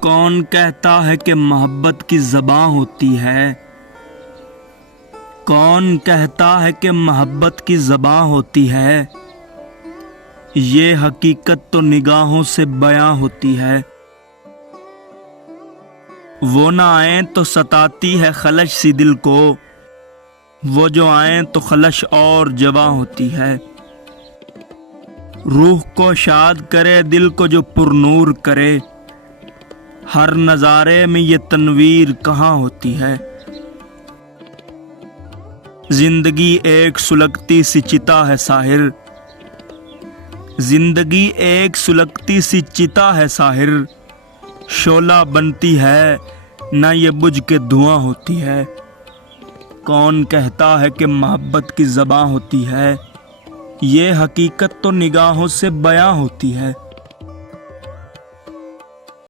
کون کہتا ہے کہ محبت کی زباں ہوتی ہے؟ کون کہتا ہے کہ محبت کی زباں ہوتی ہے؟ یہ حقیقت تو نگاہوں سے بیاں ہوتی ہے۔ وہ نہ آئیں تو ستاتی ہے خلش سی دل کو، وہ جو آئیں تو خلش اور جواں ہوتی ہے۔ روح کو شاد کرے دل کو جو پر نور کرے، ہر نظارے میں یہ تنویر کہاں ہوتی ہے۔ زندگی ایک سلگتی سی چتا ہے ساحر، زندگی ایک سلگتی سی چتا ہے ساحر، شعلہ بنتی ہے نہ یہ بجھ کے دھواں ہوتی ہے۔ کون کہتا ہے کہ محبت کی زباں ہوتی ہے؟ یہ حقیقت تو نگاہوں سے بیاں ہوتی ہے۔